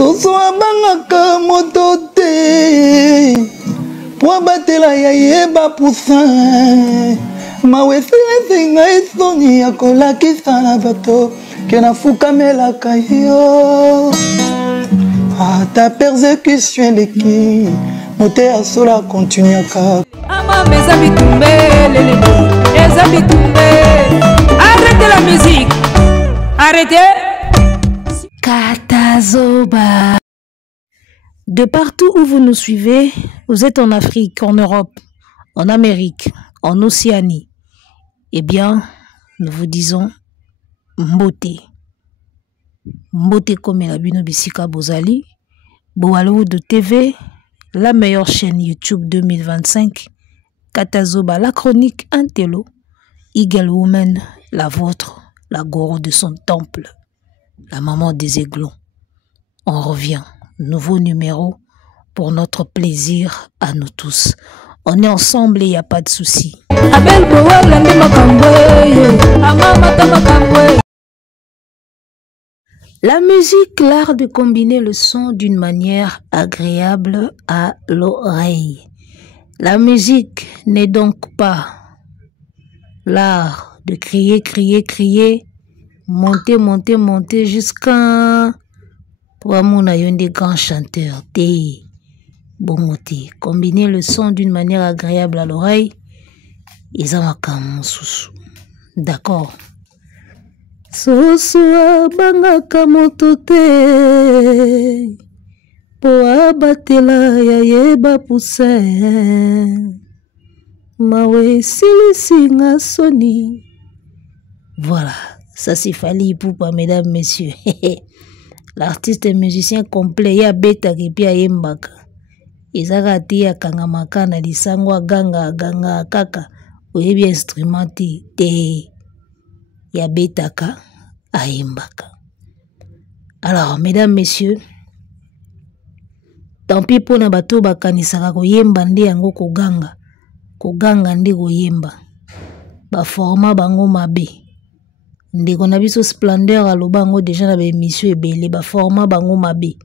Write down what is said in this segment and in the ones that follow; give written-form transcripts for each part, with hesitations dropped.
Soso abangaka moto te po abatela ya yeba poussin mawe silesi ngai soni ya kolakisa na bato ke nafukamelaka yo ata persécution eleki mote ya sola continuaka Amam eza bitumbe lelebo eza bitumbe. Arrêtez la musique, arrêtez. Katazoba. De partout où vous nous suivez, vous êtes en Afrique, en Europe, en Amérique, en Océanie, eh bien, nous vous disons Mbote. Mbote comme la bino bisika bozali, Boaloude TV, la meilleure chaîne YouTube 2025, Katazoba, la chronique Intello, Eagle Woman, la vôtre, la gourou de son temple, la maman des aiglons. On revient, nouveau numéro pour notre plaisir à nous tous. On est ensemble et il n'y a pas de souci. La musique, l'art de combiner le son d'une manière agréable à l'oreille. La musique n'est donc pas l'art de crier, crier, crier, monter, monter, monter jusqu'à... Pour amour, on des grands chanteurs. Bon, combiner le son d'une manière agréable à l'oreille. Ils ont un sous. D'accord. Sosua bangaka moto te po abatela ya yeba poussin mawe silisinga soni. Voilà, ça c'est Fally Ipupa, mesdames, messieurs. L'artiste et musicien complet ya beta kipi ayembaka. Ezaka tia kangamaka na lisangwa ganga ganga kaka oyebi instrumenti te. Ya betaka ayembaka. Alors, mesdames, messieurs, tant pis pour na bato bakanisaka koyemba nde yango koganga. Koganga nde koyemba. Ba format bango mabe. Ndeko na biso Splendeur aloba ngo déjà na ba émission ebele ba format bango mabe.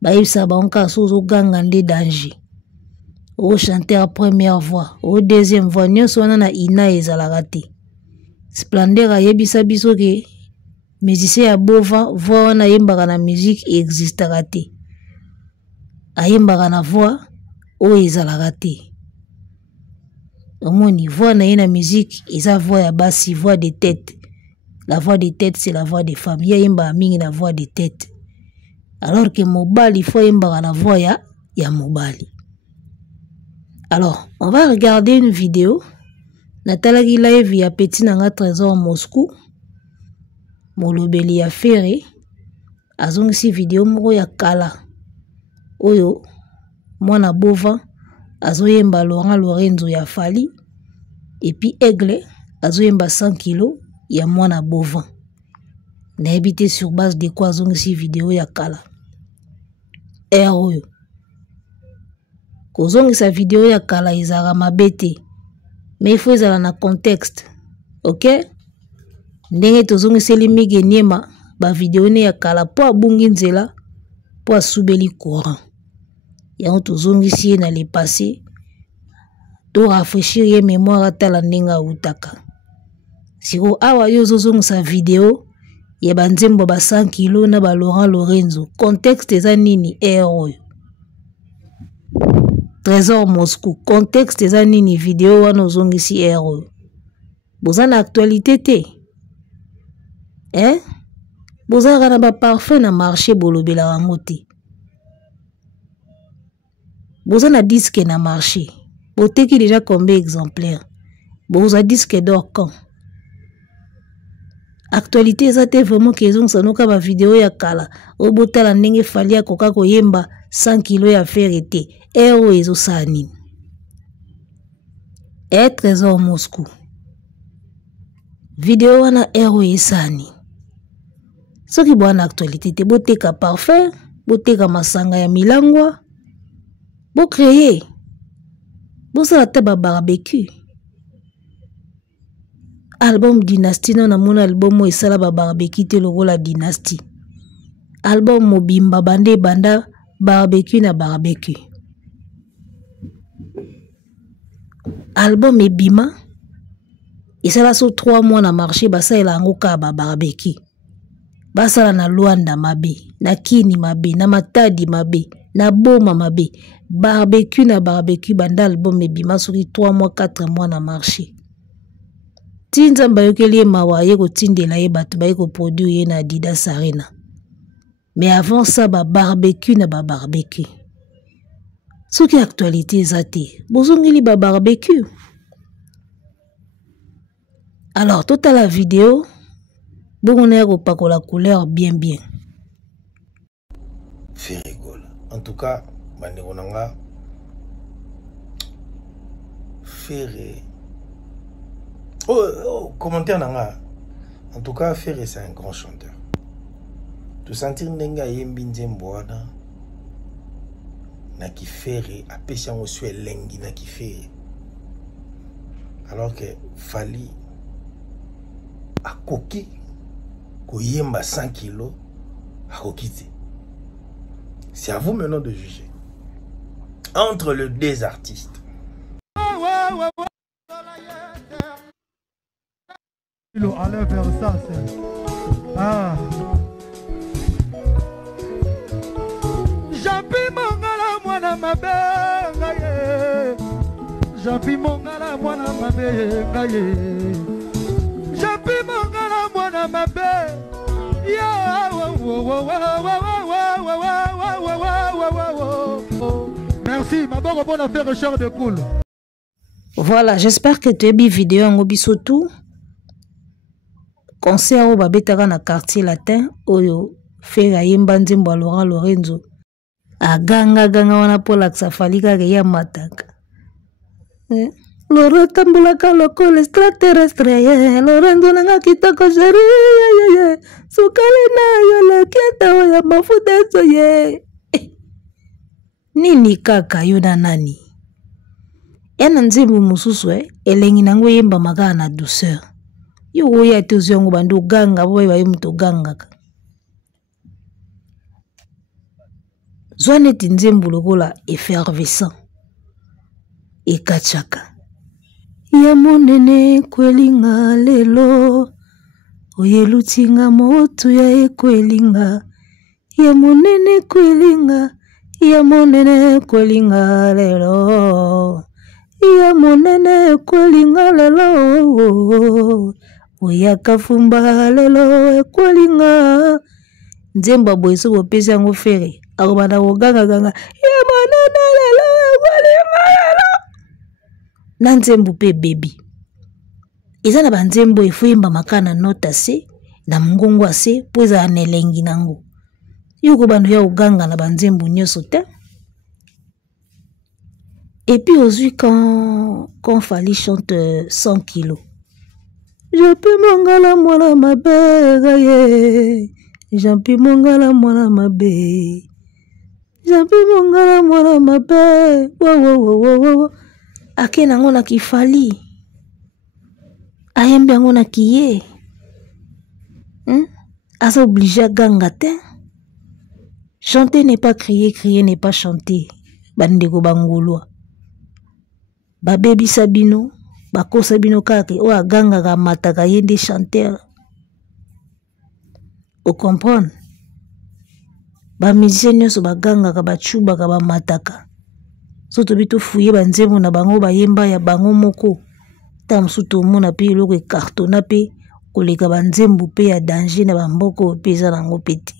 Ba yebisa bango sozo ganga nde danger. O chanteur première voix, o deuxième voix, nyonso wana na ina ezalaka te. Splendeur a yebisa biso ke musicien ya bova voix wana yembaka na musique existaka te. Ayembaka na voix o ezalaka te. Omoni voix na ye na musique eza voix ya basi, voix de tête. La voix de tête c'est la voix des femmes. Ya yembaka mingi na voix de tête. Alors que mobali faut yembaka na voix ya mobali. Alors, on va regarder une vidéo. Natalaki live ya petit nanga Trésor Moscou. Molobeli ya Ferré. Azongisi vidéo moko ya kala. Oyo mwana bova azoyemba Laurent Lorenzo ya Fally. Et puis Aigle azoyemba 100 kilo ya mwana bova. Na habité sur base de quoi azongisi vidéo ya kala. Oyo. Kozongisa vidéo ya kala ezara mabete. Mais il faut ezala na contexte. OK? Ndenge tozongiseli mige niema ba vidéo ne ya kala po abungi nzela po asubeli courant. Yango tozongisi na le passé. To rafraîchir ye mémoire atala ndenga utaka. Siko awa yo zozongisa vidéo ya banzembo ba 100 kilo na ba Laurent Lorenzo. Contexte eza nini oyo? Trésor Moscou. Contexte eza nini vidéo wana ozongisi oyo? Boza na actualité te. Boza na ba parfum na marché bolobela yango te. Boza na disque na marché. Boteki déjà combien exemplaires? Boza disque d'or quand? Actualité eza te vraiment kezong sanoka ba vidéo ya kala. Obotala ndenge Fally akoka koyemba 100 kilo ya fer te. Ero ezo sani. Trésor Moscou. Vidéo wana ero esani. Soki bwana actualité te boteka parfum, boteka masanga ya milangwa, bo créer. Bosala te ba barbecue. Album Dynasty non na mona album esala ba barbecue te lokola Dynasty. album mobimba bande banda barbecue na barbecue. Album ebima isala so 3 mois na marché basala yango ka ba barbecue. Basala na Luanda mabe, na Kini mabe, na Matadi mabe, na Boma mabe. Barbecue na barbecue banda album ebima soki 3 mois 4 mois na marché. Tinza mbayokeli mawa ye ko tindela ye bato ba ye ko produire ye na Adidas Arena. Mais avant ça ba barbecue na ba barbecue. Soki actualité zate, bozongeli ba barbecue. Alors toute la vidéo bon on pas la couleur bien. Fait rigole. En tout cas, Bandegonanga Ferré. Commentaire nanga. En tout cas, Ferré c'est un grand chanteur. Tu sentir nenga yembi nzemboana na ki Ferré a pêché en osue lengi na ki Ferré. Alors que Fali a koki koyemba 100 kilos a kokiti. C'est à vous maintenant de juger. Entre les deux artistes. Allez vers ça, c'est... Ah. Jampi mongala mwana mabe ngaye. Jampi mongala mwana mabe ngaye. Jampi mongala mwana mabe. Merci, ma bonne affaire Richard de Cool. Voilà, j'espère que tu as bien vidéo en obisotu. Concert au babetaka na quartier latin oyo Fera yemba nzembo Laurent Lorenzo. Aganga wana pola ksafalika ke ya mataka. Loro tambulaka loko extraterrestre Lorenzo nanga kitoko jeri sukali na yo le kieta ya mafuta so ye. Nini kaka yo na nani? Ena nzembo mususu elengi nango yemba makana na douceur. Yo ya tuzo yango bandu ganga boy ba yimto ganga. Zwane tinzembo lokola effervescent. Ekachaka. Ya monene kwelinga lelo oyelutinga motu ya ekwelinga ya monene kwelinga lelo ya monene kwelinga lelo oyakafumba lelo ekwelinga nzemba boyeso bopesi yango Fere akobanda koganga ganga ya monene lelo ekwelinga lelo na nzembo pe baby. Eza na banzembo efuyemba makana nota se na mungongo ase po eza na elengi nango. Yuko bandu ya uganga na banzembo nyoso te. Et puis aujourd'hui quand Fali chante 100 kilos. Je peux mongala mwana mabega ye. Jampi mongala mwana mabe. Jampi mongala mwana mabe. Wo. Ake nango na kifali. Ayembe yango na kiye. Asa obligé à ganga te. Chanter n'est pas crier, crier n'est pas chanter. Bandeko bangolwa. Babebi sabino, bako sabino kake, o aganga ka mataka yende chanteur. Vous comprenez? Ba musicien nyonso baganga ka bachuba ka ba mataka. Soto bito fuye banzembo na bango bayemba ya bango moko. Ta msuto mona pe loko e cartona pe koleka banzembo pe ya danger na bamboko pe za nango peti.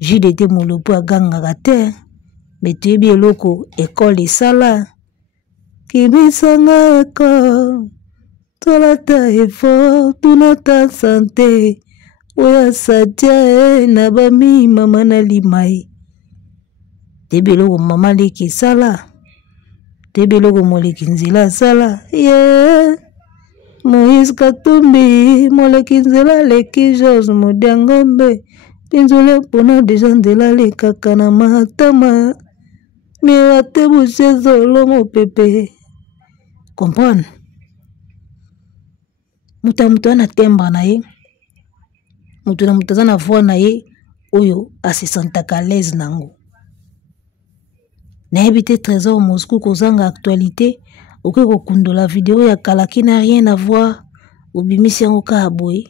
JDT molopo aganga ka te. Metebi eloko école sala. Kibisanga école. Tolata effort, tunata santé. Oya satia na bami mama na limai. Tebeloko mama leki sala. Tebeloko moleki nzela sala. Yeah. Moïse Katumbi. Moleki nzela leki George Modiangombe. Pinzole pona deja nzela le kaka na matama. Mewa te bouche zolo mo pepe. Comprendre? Muta na temba na ye. Mutu na mutaza na voix na ye. oyo ase sentaka à l'aise nango. Nayebi te Trésor Moscou kozanga actualité, oke kokundola vidéo ya kala qui n'a rien à voir, obimisi yango ka aboye.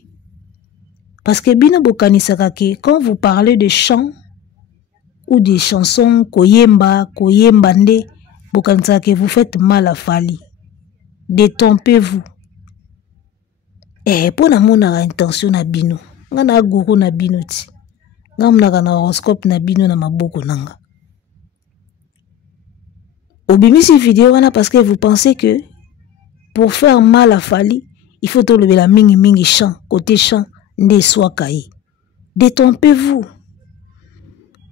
Parce que bino bokanisaka ke quand vous parlez de chants ou des chansons koyemba nde, bokanisaka ke vous faites mal à Fally. Détrompez-vous. Pour na mona intention na bino, nga na guru na bino ti. Nga mona na horoscope na bino na maboko nanga. Obimisi vidéo wana parce que vous pensez que pour faire mal à Fally, il faut te lever la mingi chant, côté chant, nde swakaye. Détrompez-vous.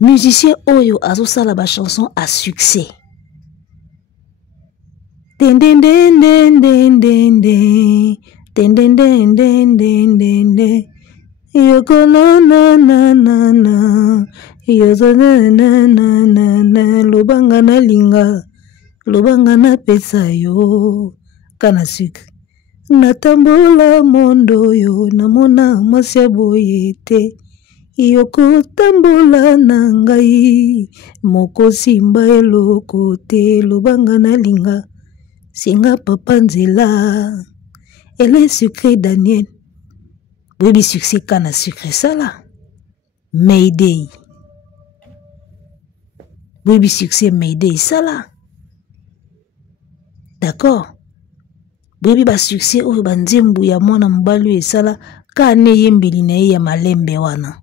Musicien oyo azo sala ba chanson à succès. Den den den den den den den den den den den den den den yoko na na na na na yozo na na na na na lobanga na linga lobanga na pesa yo kana sucre natambola mondo yo namona mwasi boye te yoko tambola na ngai moko simba eloko te lobanga na linga singa papa nzela elle est sucré Daniel oui succès kana sucré ça là Mayday oui succès Mayday ça là d'accord oui ba succès oyo banzembu ya mwana mobali esala kane yembeli na ya malembe wana.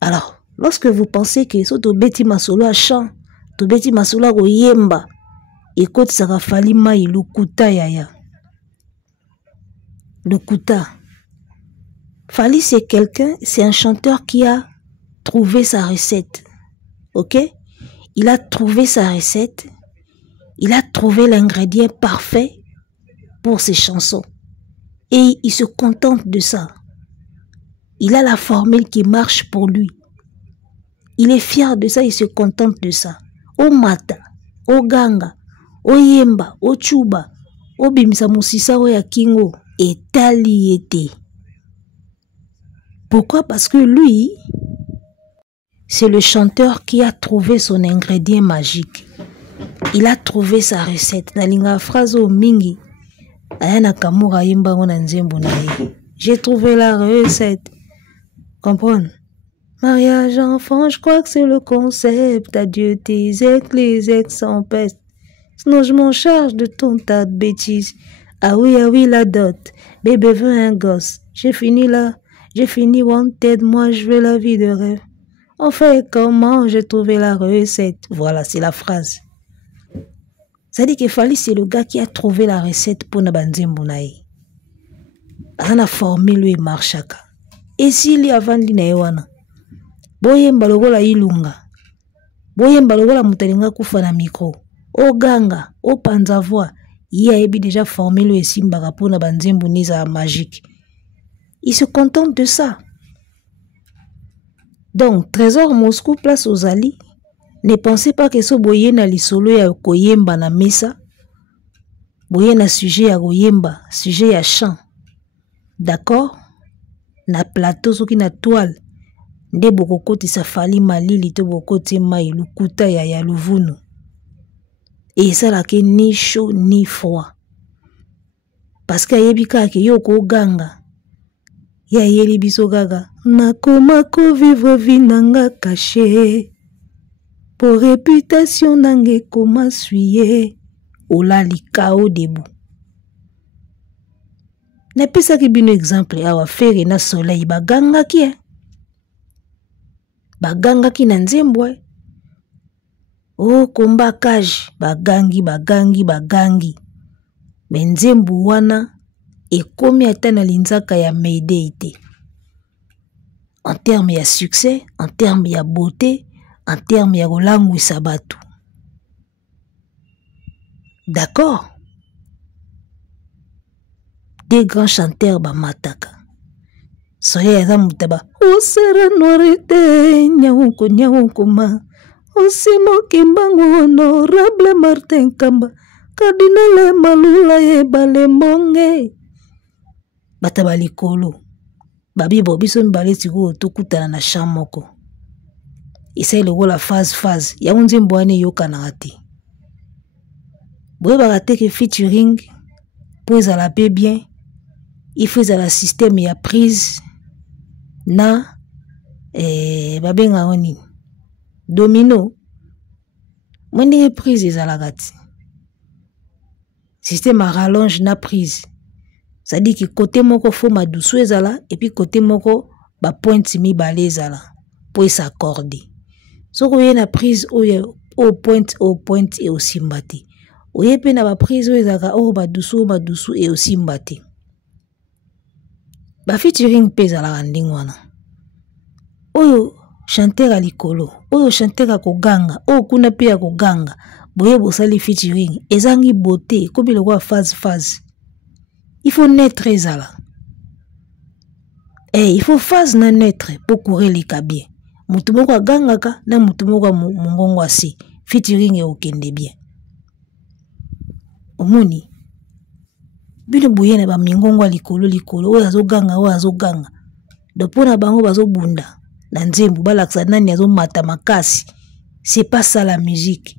Alors lorsque vous pensez que soto beti masolo a chant to beti masolo a yemba écoute ça Fally mai lukuta yaya lukuta. Fally c'est quelqu'un, c'est un chanteur qui a trouvé sa recette. OK? Il a trouvé sa recette. Il a trouvé l'ingrédient parfait pour ses chansons. Et il se contente de ça. Il a la formule qui marche pour lui. Il est fier de ça, il se contente de ça. O mata, o ganga, o yemba, o chuba, o bimisa musisa o ya kingo, etali ete. Pourquoi? Parce que lui, c'est le chanteur qui a trouvé son ingrédient magique. Il a trouvé sa recette. Nalinga phrase au mingi. Ayana kamura yemba ngona nzembo na ye. J'ai trouvé la recette. Comprendre? Mariage enfant, je crois que c'est le concept. Adieu tes ex, les ex sans peste. Sinon je m'en charge de ton tas de bêtises. Ah oui, la dot. Bébé veut un gosse. J'ai fini wanted, moi je veux la vie de rêve. Enfin, comment j'ai trouvé la recette? Voilà, c'est la phrase. Ça dit que Fally, c'est le gars qui a trouvé la recette pour Nabanzembo nae. Ana formule lui marchaka. Et s'il y a vendu na ewana. Boyemba logola ilunga. Boyemba logola mutalinga kufa na micro. O ganga, o panzavoa. Il a déjà formule lui simbaka pour Nabanzembo niza magique. Il se contente de ça. Donc, Trésor Moscou place aux alliés. Ne pensez pas que ce boye na lisolo ya koyemba na mesa. Boye na sujet ya koyemba, sujet ya chant. D'accord? Na plateau soki na toile. Nde bokokoti sa Fally malili to bokoti mai lukuta ya luvunu. Et ça la ke ni chaud ni froid. Parce que yebika ke yoko ganga. Ya yeli biso gaga. Nakoma ko vivre vie nanga caché. Pour réputation nanga koma suye. Ola likao debu. Na pesa ki bino exemple awa fere na soleil baganga ki. Baganga ki na nzembwe. Oh komba kaji bagangi. Benzembu wana ekomi ata na linzaka ya Mayday te. En termes de succès, en termes de beauté, en termes de langue sabatu. D'accord? Des grands chanteurs bamataka. Soye ya mutaba. O sera norete nyauko ma. O simo kimbangu honorable Martin Kamba. Cardinal Malula e bale mbonge. Batabalikolo. babibo biso mibale sikoyo tokutana na champ moko esali lokola phase yango nzembo wana eyokanaka te boyebaka te ke featuring mpo ezala pe bien il faut ezala système ya prise na babengaka nini domino mwa ndenge prise ezalaka ti système à rallonge na prise c'est-à-dire que côté moko fo madusu ezala et puis côté moko ba pointe mibale ezala po s'accorder soko oye na prise oyo au point et aussi mbate oye pe na ba prise oyo ezaka o madusu et aussi mbate ba featuring pe ezala ndenge wana oyo chanteur à likolo oyo chanteur a koganga oyo kuna pe ya koganga boye bosali featuring ezangi beauté kobi lokwa phase il faut naître ezala il faut phase na naître pour courir les bien mutu moko agangaka na mutu moko mongongo asi featuring e okende bien omoni bino boye na ba mingongo likolo oyo azoganga dopona bango bazobunda na nzembo balakisa nani azomata makasi c'est pas ça la musique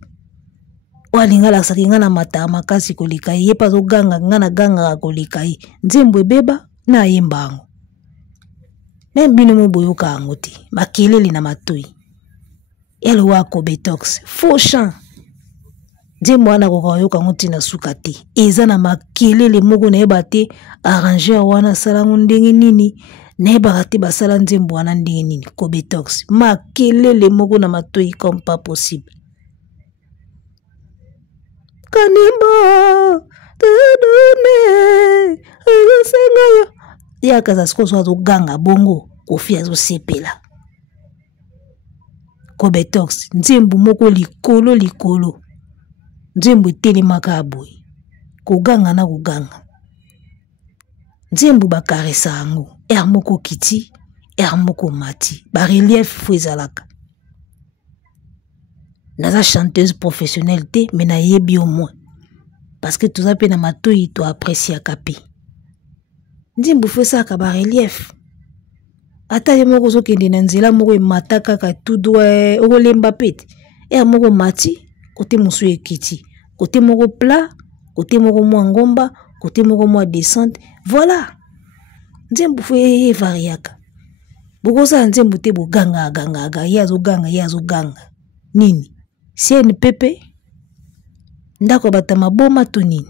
oalinga lakisa kinga na mata makasi koleka ye pa azoganga ngana ganga koleka ye nzembo ebeba na yembango même bino moboyoka yango te makelele na matoi ele wako betox faux chant nzembo wana kokayoka yango ntina suka te eza na makelele moko nayeba te arrangeur wana salango ndenge nini nayebaka te basala nzembo wana ndenge nini kobetox makelele moko na matoi comme pas possible kanimba tedone ayosengayo yakaza sikoso azoganga bongo kofi azosepela kobetox nzembo moko likolo nzembo etelemaka aboye koganga na koganga nzembo bakaresa yango air moko kiti air moko mati barelief fo ezalaka naza chanteuse professionnelle te mais nayebi au moins parce que toza pe na matoi to apprécier kapi nzembo fo esaka barelief ata ye moko ozokende na nzela moko emata kaka tout droit okolemba pete air moko mati kote mosu ekiti côté moko plat côté moko mwa ngomba côté moko mwa descente voilà nzembo fo variaka bokosa nzembo te boganga ye azoganga nini CNPP ndako batama boma to nini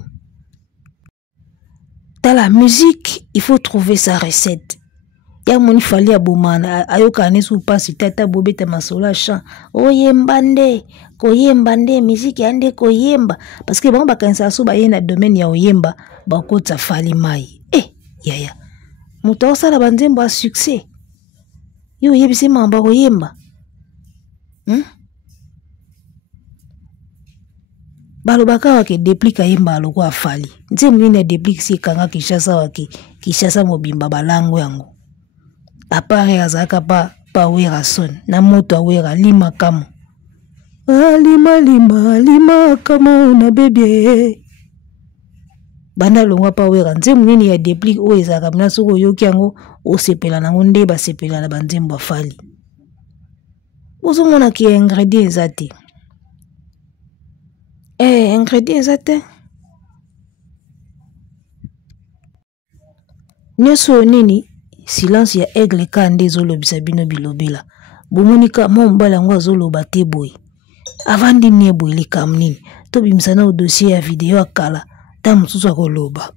dans la musique il faut trouver sa recette ya moni fali abomana ayoka nesu pasi tata bobeta masola chant oyemba nde koyemba nde musique ande koyemba parce que bango bakanisa so bayena domaine ya oyemba bakota fali mai yaya muto osala banzembo a succès yo yebisi mamba koyemba balobaka wake déplique yemba aloko afali nzembo nini déplique si kanga Kishasa mobimba balango yango apare azaka pa wera son na moto awera lima kamo lima kamo na bébé banda longwa pa wera nzembo nini ya déplique o ezaka mna soko yoki yango osepela nango nde basepela na banzembo afali ozomona ki ingrédient ezate ingrédient ezate nyoso nini silence ya aigle kande ezolobisa bino bilobela bomonika mo mbala yango azoloba te boye avandi ne boye likam nini tobimisa na dossier ya video akala ta mosusu akoloba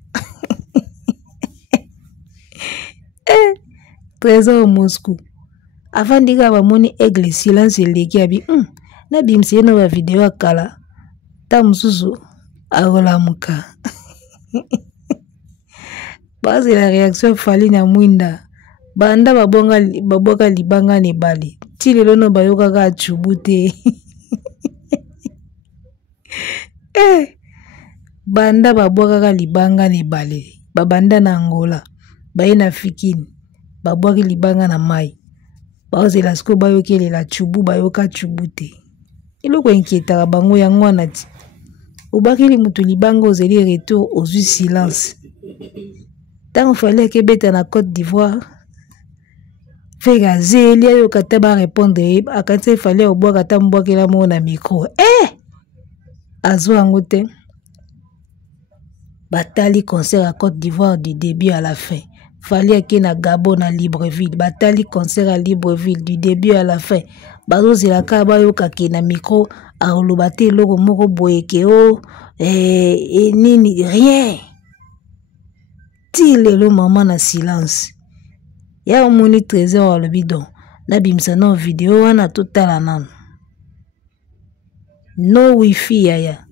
trésor Moscou avandi ka bamoni aigle silence eleki abi na bimisa ye na ba video akala ta mosusu akolamuka basi la réaction fali na mwinda banda babwaka libanga nebale ti lelo no bayokaka achubu te banda babwakaka libanga nebale babanda na Angola baye na fikini babwaki libanga na mai baozela siko bayokelela chubu bayoka chubu te eloko inquiétaka bango yango wana ti obakili mutu libanga ozeli retour ozwi silence tant fallait que beta na Côte d'Ivoire Fega zeli ayo kata ba répondre akanse fallait au bois kata mbokela mo na micro. Azo angote. Batali concert à Côte d'Ivoire du début à la fin. Fallait qu'il na Gabon à Libreville. Batali concert à Libreville du début à la fin. Bazo zilaka ba yo kake na micro a olobate loko moko boyeke o nini rien. Ti lelo maman na silence. Ya omoni trésor le bidon. Na bimsa no vidéo wana totala nano. No wifi yaya.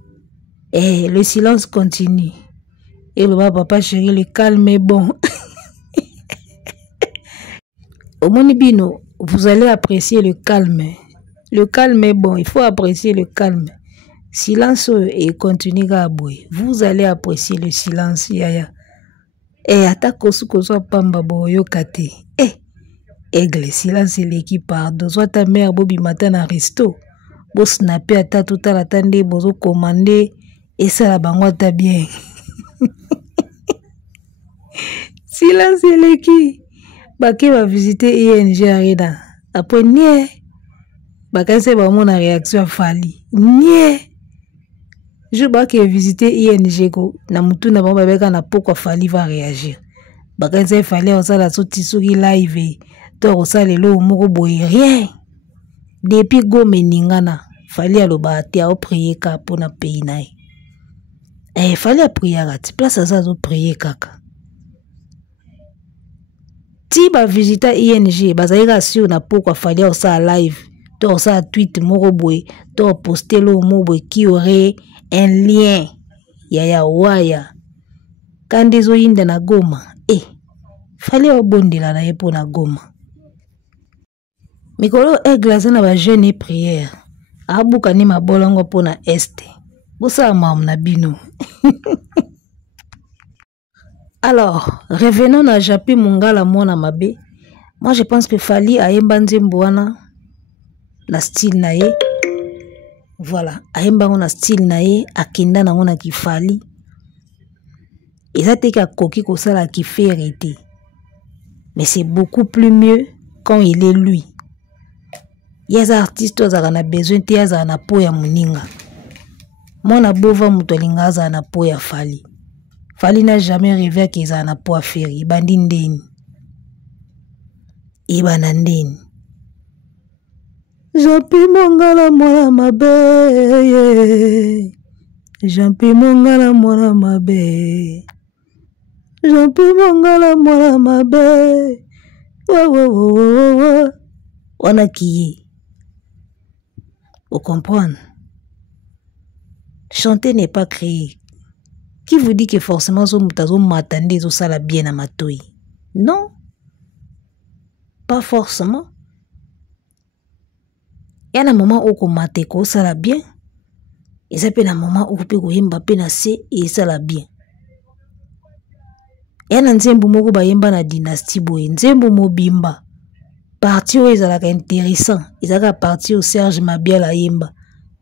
Le silence continue. Et le papa chéri, le calme est bon. Au monibino, vous allez apprécier le calme. Le calme est bon, il faut apprécier le calme. Silence et continue à bouer. Vous allez apprécier le silence, yaya. Atako suko pamba boyo kate. Aigle, silence et l'équipe pardon. Soit ta mère bobi matin à resto. Bo snapper ata tout à l'attendre, bozo commander. Et ça la bango ta bien. Silence et l'équipe. Baké va visiter ING Arena. Après nie. Baké c'est vraiment une réaction fali. Nie. Je baké visiter ING ko. Na mutu na bamba beka na pourquoi fali va réagir. Baké c'est fallait on ça la sorti sur live. To ça le lo moko boy rien. Depuis go meningana. Fallait aloba te a prier ka pour na pays nae. Fallait prier à place à ça zo prier kaka. Si ba visita ING bazaira sur na pourquoi fallait ça live to ça tweet moko boy to poster le mot boy qui aurait un lien ya waya quand des oyinda na Goma fallait obondela na yepo na Goma mikolo glace na ba jeune prière abuka ni mabolongo pona este bosa mam na bino. Alors, revenons à Japi Mongala Mona Mabe. Moi, je pense que Fali a Mbouana na style nae. Voilà, a na style nae, a kenda na ngona ki Fali. Et ça te ka koki ko sala ki fait arrêter. Mais c'est beaucoup plus mieux quand il est lui. Il y a des artistes qui ont besoin de na po ya muninga. Mona bova mutolinga za na po ya Fali. Fali n'a jamais rêvé qu'ils en a pas faire. Ibandindeni. Ibanandeni. Jampi mongala mwana mabe. Jampi mongala mwana mabe. Jampi mongala mwana mabe. On a qui? Vous comprenez? Chanter n'est pas créer. Qui vous dit que forcément zo mutazo matande zo sala bien à matoi? Non. Pas forcément. Il y a un moment où on mate ko sala bien. Et ça peut un moment où peut ko yemba pe na se et sala bien. Il y a un nzembo moko ba yemba na dynastie boye. Nzembo mobimba. Parti où ezalaka intéressant. Ezalaka parti au Serge Mabiala yemba.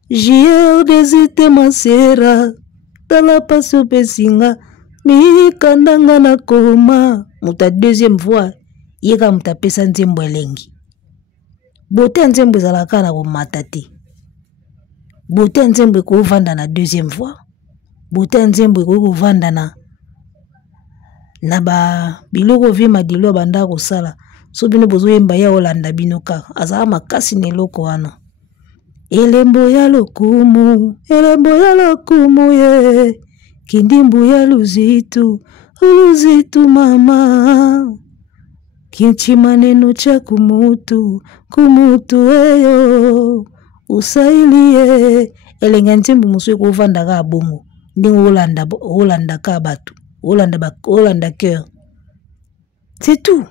J'ai désité ma sera. Tala paso pesinga mi kandanga na koma muta deuxième voix yeka muta pesa nzembo elengi bote nzembo ezalaka na komata te bote nzembo ko vanda na deuxième voix bote nzembo ko vanda na ba biloko vima dilo banda ko sala so bino bozo yemba ya olanda bino ka azama makasi ne loko wana. Elembo ya lokumu ye, kindimbu ya luzitu mama, kinchi maneno cha kumutu eyo, usailie, elenga nzembu muswe kuvanda ka bongo, ndingo Holanda ka batu, Holanda cœur. C'est tout.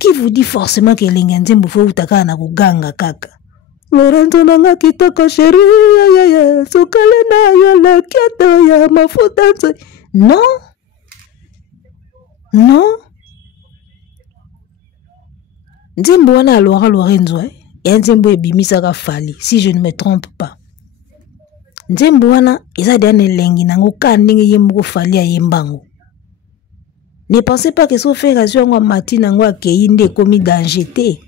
Qui vous dit forcément que elenga nzembu faut utaka na kuganga kaka? Lorenzo nanga kitoko chéri ya sokale na yo le kiato ya mafuta. Non. Nzembo wana alora Lorenzo ya nzembo ebimisaka Fali si je ne me trompe pas. Nzembo wana eza dane lengi nango ka ndenge yembo Fali ya yembango. Ne pensez pas que so frère azwa mati nango akei nde komi danger.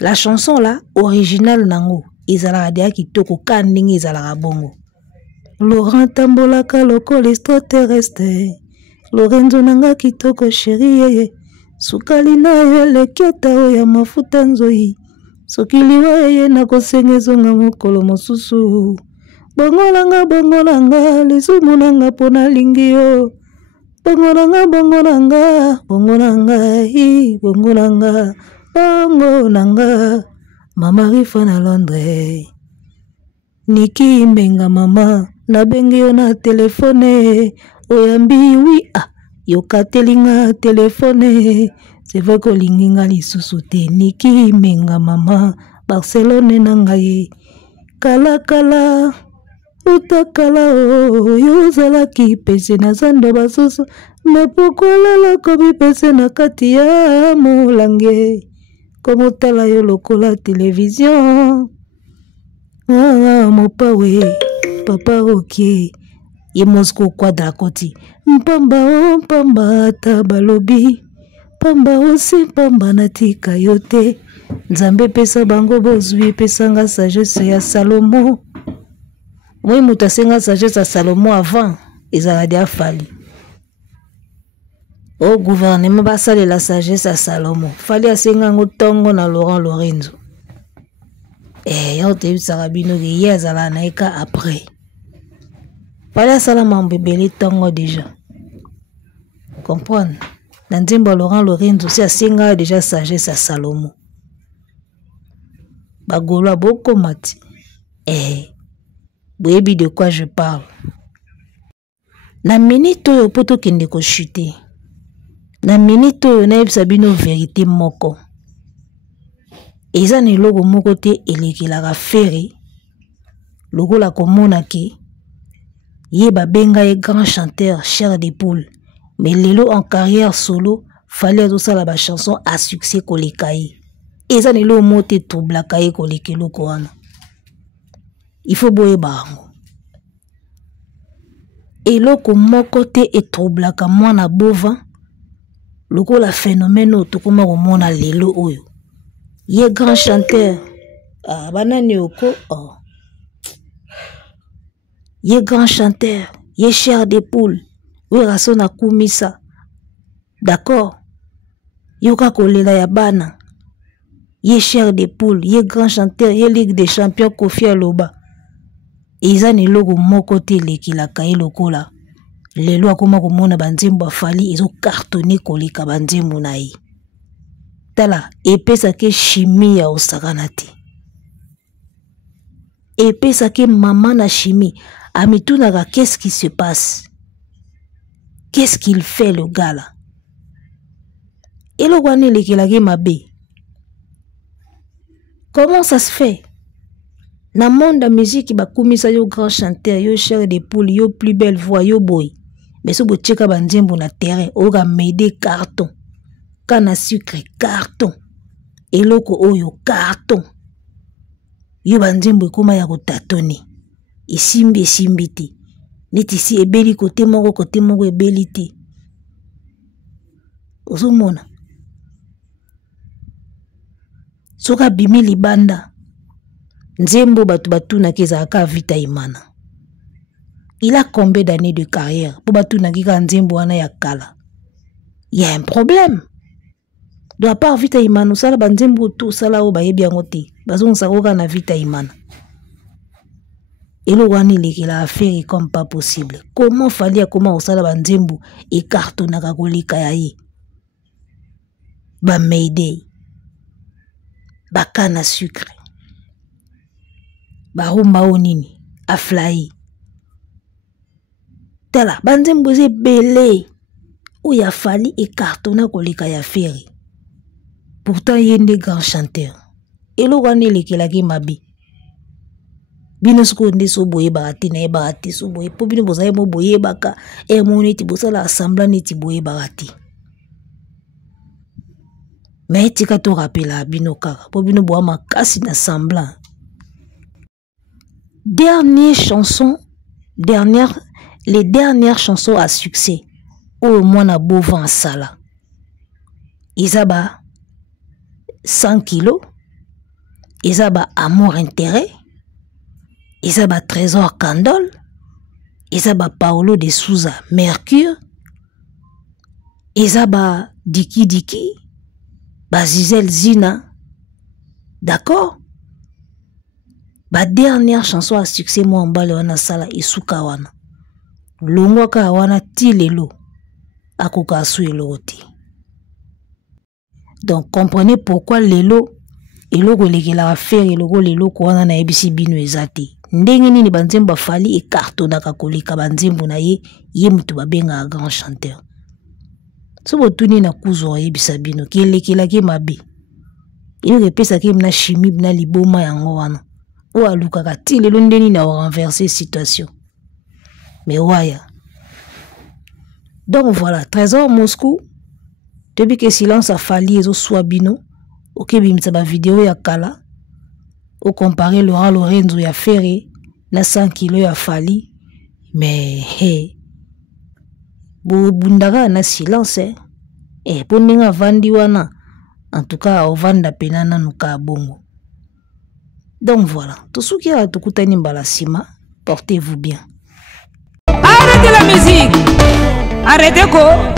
La chanson là originale nango ezala dia kitoko ka ndenge ezala bongo. Laurent tambolaka lokola extraterrestre. Lorenzo nanga kitoko chérie. Sukali na yo leketa oya mafuta nzoi. Sokili waye na kosengezonga mokolo mosusu. Bongolanga lisumu nanga pona lingi yo. Bongolanga Mama Rifa na Londres. Niki Mbenga mama na bengi yo na telefone. Oyambi oui yokatelinga telefone. C'est vrai que linginga lisusu te. Niki Mbenga mama Barcelone na ngai. Kala utakala yo zalaki pese na zando basusu. Mais pourquoi la kobi pese na kati ya molange. Como tala yo lokola télévision. Mopawe papa ok. Ye Mosco quadra koti. Mpamba tabalobi. Pamba osi pamba natika yote. Nzambe pesa bango bozwi pesanga sagesse ya Salomo. Moi mutasenga sagesse ya Salomo avant ezala dia fali. Au gouvernement basale la sagesse à Salomo. Fallait asenga ngotongo na Laurent Lorenzo. Yote usarabino ke yezala naika après. Fallait salama mbebeli tongo déjà. Comprendre? Dans Nzembo Laurent Lorenzo si asenga déjà sagesse à Salomo. Bagolo boko mati. Boyebi de quoi je parle. Na minute oyo poto kende ko chuter. Na minute oyo naebisa bino vérité moko. Eza ne logo moko te elekelaka fere. Logo la komona ke ye babenga ye grand chanteur Chair de Poule. Mais lelo en carrière solo fallait tout ça la chanson à succès koleka ye. Eza ne logo mote troublaka ye koleke loko wana. Il faut boye bango. Eloko moko te etroublaka mwana bova. Loko la phénomène otokoma komona lelo oyo. Ye grand chanteur. Banani oko. Ye grand chanteur. Ye Chair de Poule. Oyo rasona kumisa. D'accord. Yoka kolela ya bana. Ye Chair de Poule. Ye grand chanteur. Ye Ligue des Champions Kofi Aloba. Eza ni logo moko te lekilaka ye lokola. Lelo akoma komona banzembo afali ezo cartonner koleka banzembo na ye. Tala epesa ke chimie ya osakana te. Epesa ke maman na chimie amitunaka qu'est-ce qui se passe? Qu'est-ce qu'il fait le gars là? Eloko ane lekelake mabe. Comment ça se fait? Na monde de musique bakumisa yo grand chanteur, yo Chair de Poule, yo plus belle voix, yo boy. Mais si vous checkez banzembo na terrain, oga mede carton. Kana sucre carton. Eloko oyo carton. Yo banzembo ekoma ya kotatoni. Isimbi te. Neti si ebeli kote moko ebeli te. Ozomona. Soka bimi libanda. Nzembo batuna kezaka vita imana. Il a combien d'années de carrière pour batuna kika nzembo wana ya kala. Il y a un problème. Doit pas vita imana sala banzembo tout sala o bayebi yango te. Bazon sakoka na vita imana. Elo wani lekela affaire comme pas possible. Comment fallait comment osala banzembo e cartonaka kolika ya ye. Ba Mayday. Ba kana sucre. Barumba onini aflai. Tala banzembo ze belé ou ya fali e cartona kolika ya feri. Pourtant yende grand chanteur. Elo wane lekelaki mabi. Bino sko nde so boye barati na e barati so boye po bino bozaye mo boye baka e moneti bosala assemblant neti boye barati. Mais tika to rappela bino kaka po bino boa makasi na semblant. Les dernières chansons à succès. oyo mwana bovan asala eza ba 100 kilo, eza ba amour intérêt, eza ba trésor candole, eza ba Paolo de Souza Mercure, eza ba Diki Diki, ba Zizel Zina, d'accord? Ba dernière chanson à succès moi en bas wana sala isuka wana. Longwa ka wana ti lelo akoka asu eloti. Donc comprenez pourquoi lelo eloko elekela affaire eloko lelo ko wana na ebisi bino ezate. Ndenge nini banzembo fali e cartonaka koleka banzembo na ye mutu babenga grand chanteur. Sobo tuni na kuzo yebisa bino ki elekela ki mabe. Iyo repesa ki mna chimie na liboma yango wana. Ou aluka ti lelo ndeni na renverser situation. Mais waya. Donc voilà, Trésor Moscou. Depuis que silence a fallu ezo swabino, ok bimsa ba vidéo ya kala, au comparer Laurent Lorenzo ya ferré, na 100 kilo ya fali, mais hey, bundaka na silence, poninga vandi wana, en tout cas au vanda penana nuka bongo. Donc voilà, tout ce qui a tout coûté nimbala sima, portez-vous bien. Arrêtez la musique, arrêtez quoi.